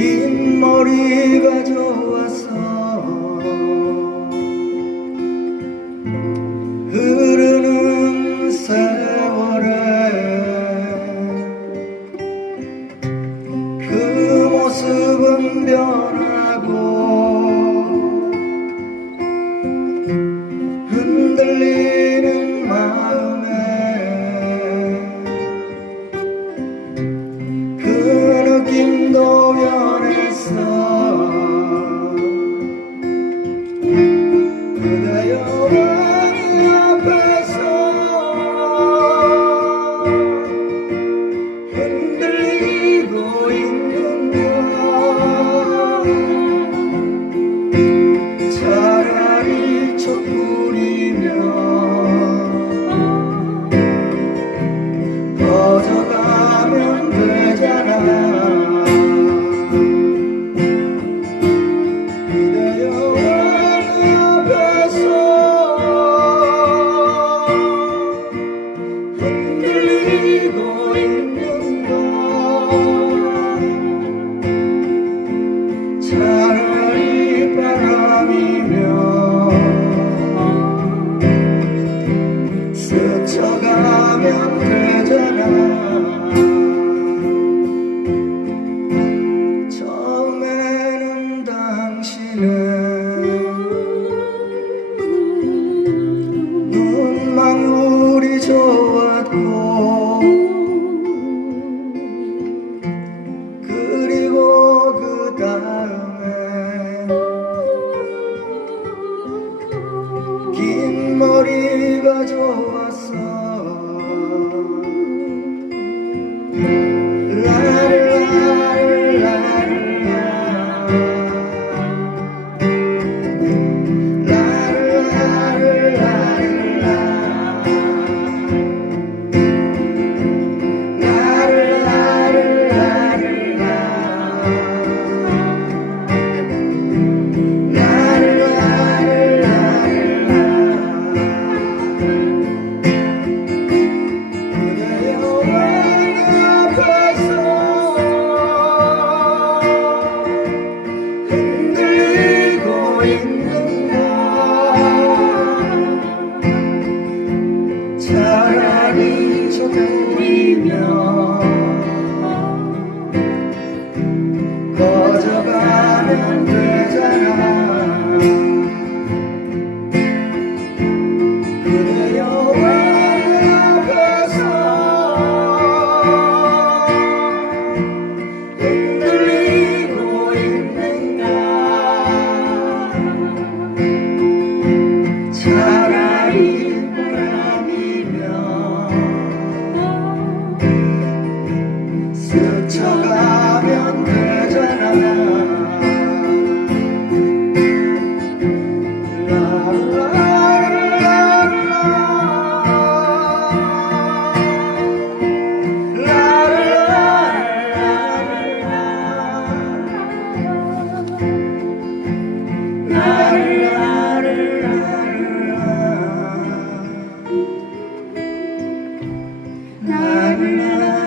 긴 머리가 좋아서 흐르는 세월에 그 모습은 변하 흔들리고 있는 흔들리고 있는가 사랑이 저 그리며 baby.